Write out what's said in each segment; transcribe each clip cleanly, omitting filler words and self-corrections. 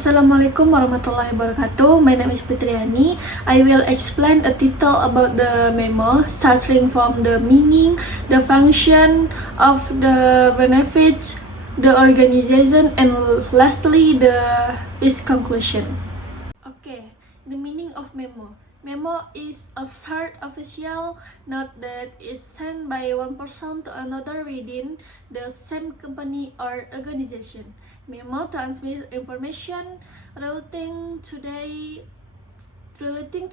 Assalamualaikum warahmatullahi wabarakatuh. My name is Fitriani. I will explain a title about the memo, starting from the meaning, the function of the benefits, the organization, and lastly its conclusion. Okay, the meaning of memo. Memo is a short official note that is sent by one person to another within the same company or organization. Memo transmits information relating to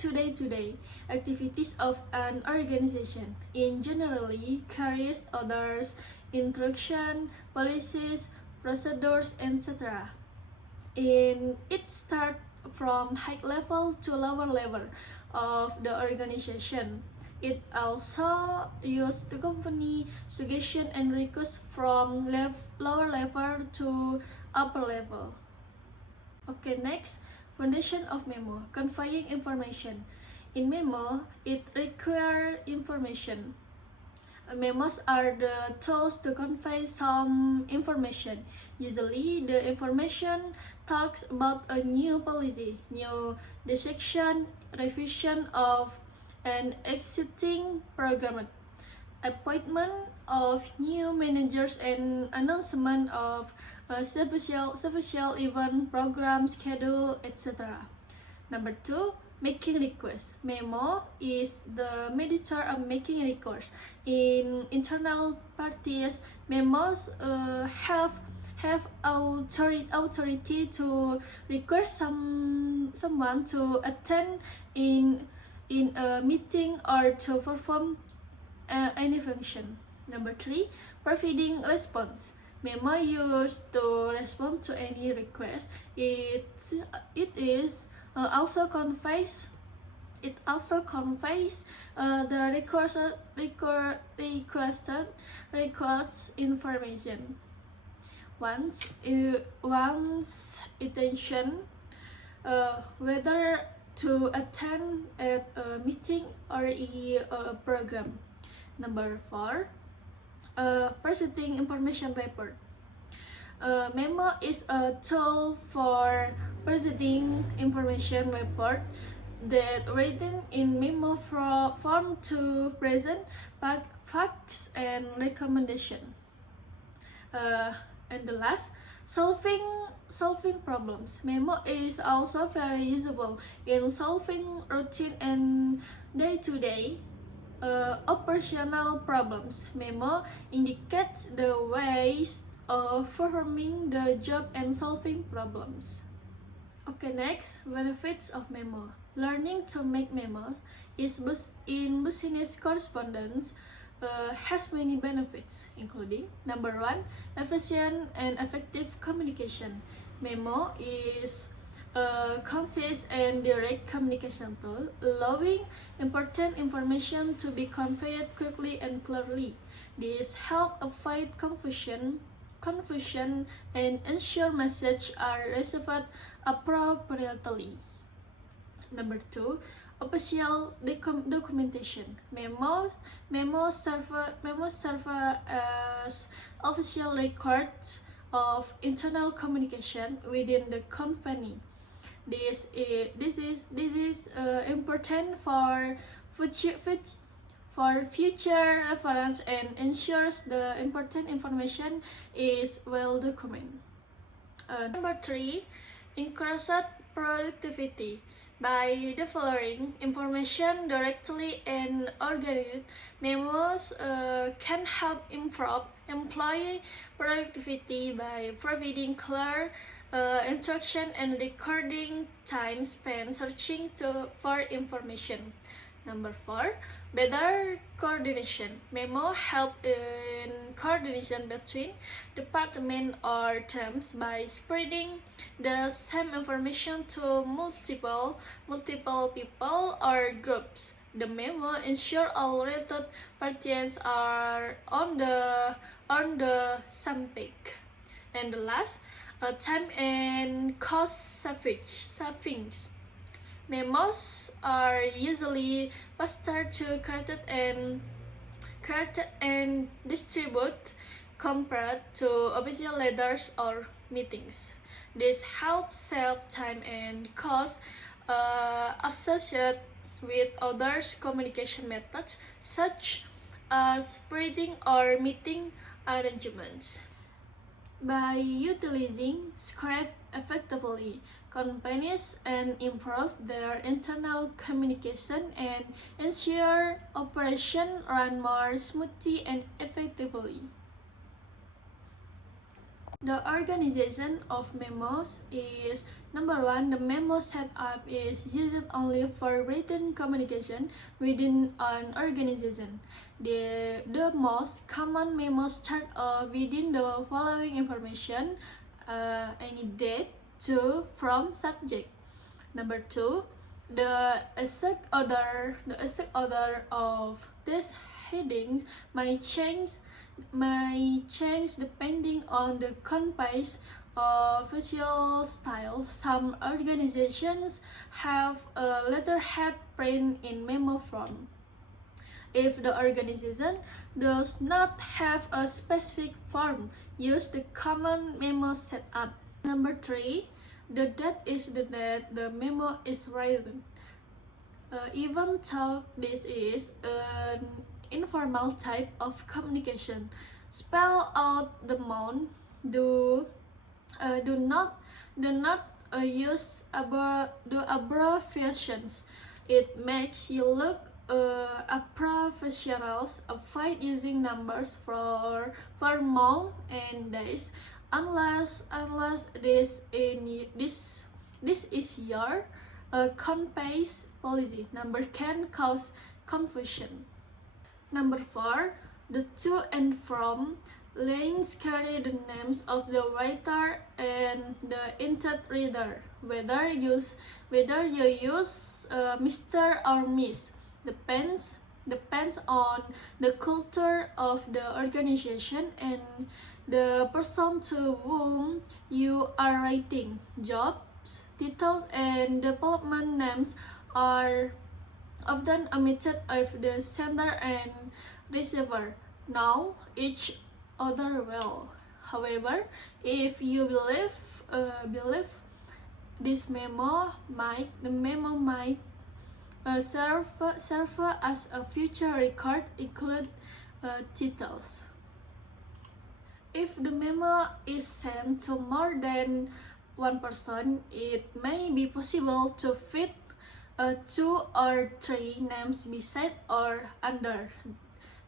day-to-day activities of an organization. In generally carries orders, instruction, policies, procedures, etc. It starts from high level to lower level of the organization. It also uses the company suggestion and request from lower level to upper level. Okay, next, foundation of memo, conveying information. In memo, it requires information. Memos are the tools to convey some information. Usually, the information talks about a new policy, new decision, revision of an existing program, appointment of new managers, and announcement of a special event, program, schedule, etc. Number 2, making requests. Memo is the mediator of making requests. In internal parties, memos have authority to request someone to attend in a meeting or to perform any function. Number 3, providing response. Memo used to respond to any request. It is also conveys the requested information. Once intention, whether to attend at a meeting or a program. Number 4, presenting information report. Memo is a tool for presenting information report that written in memo form to present facts and recommendation. And the last, solving problems. Memo is also very usable in solving routine and day-to-day operational problems. Memo indicates the ways of performing the job and solving problems. Okay, next, benefits of memo. Learning to make memos in business correspondence has many benefits, including number 1, efficient and effective communication. Memo is a concise and direct communication tool, allowing important information to be conveyed quickly and clearly. This helps avoid confusion and ensure messages are received appropriately. Number 2, official documentation. Memos serve as official records of internal communication within the company. This is important for future reference and ensures the important information is well documented. Number 3, increased productivity. By delivering information directly and organized, memos can help improve employee productivity by providing clear instruction and recording time spent searching for information. Number 4, better coordination. Memo help in coordination between departments or teams by spreading the same information to multiple people or groups. The memo ensure all related parties are on the same page. And the last, time and cost savings. Memos are usually faster to create and distribute compared to official letters or meetings. This helps save time and cost associated with other communication methods such as printing or meeting arrangements. By utilizing script effectively, companies and improve their internal communication and ensure operation run more smoothly and effectively. The organization of memos is number one. The memo setup is used only for written communication within an organization. The most common memos start within the following information: any date, to, from, subject. Number two, the exact order of these headings may change depending on the company's visual style. Some organizations have a letterhead print in memo form. If the organization does not have a specific form, use the common memo setup. Number three, the date is the date the memo is written. Even though this is an informal type of communication, spell out the month. Do not use the abbreviations. It makes you look a professionals. Avoid using numbers for month and days unless this is your company's policy. Number can cause confusion. Number four, the to and from lines carry the names of the writer and the intended reader. Whether you use Mr. or Miss depends on the culture of the organization and the person to whom you are writing. Jobs, titles, and department names are often omitted if the sender and receiver know each other well. However, if you believe this memo might serve as a future record, include titles. If the memo is sent to more than one person, it may be possible to fit 2 or 3 names beside or under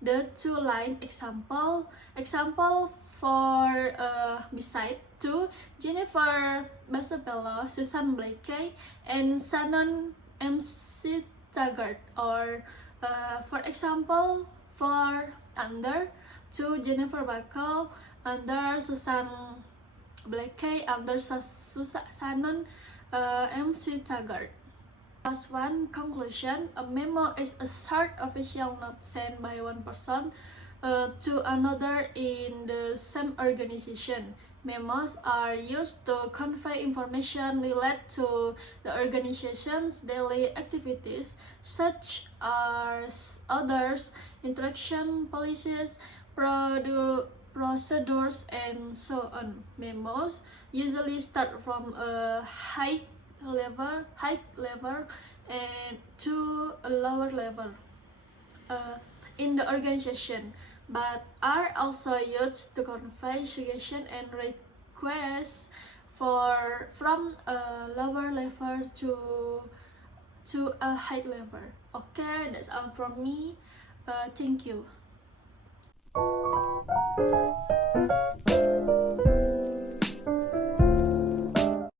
the 2-line example for beside to Jennifer Basabello, Susan Blakey, and Shannon MC Taggart, or for example for under to Jennifer Buckle, under Susan Blakey, under Shannon MC Taggart. Last one, conclusion. A memo is a short official note sent by one person to another in the same organization. Memos are used to convey information related to the organization's daily activities, such as orders, interaction policies, procedures, and so on. Memos usually start from a high level and to a lower level in the organization, but are also used to convey suggestions and requests from a lower level to a high level. Okay, that's all from me. Thank you.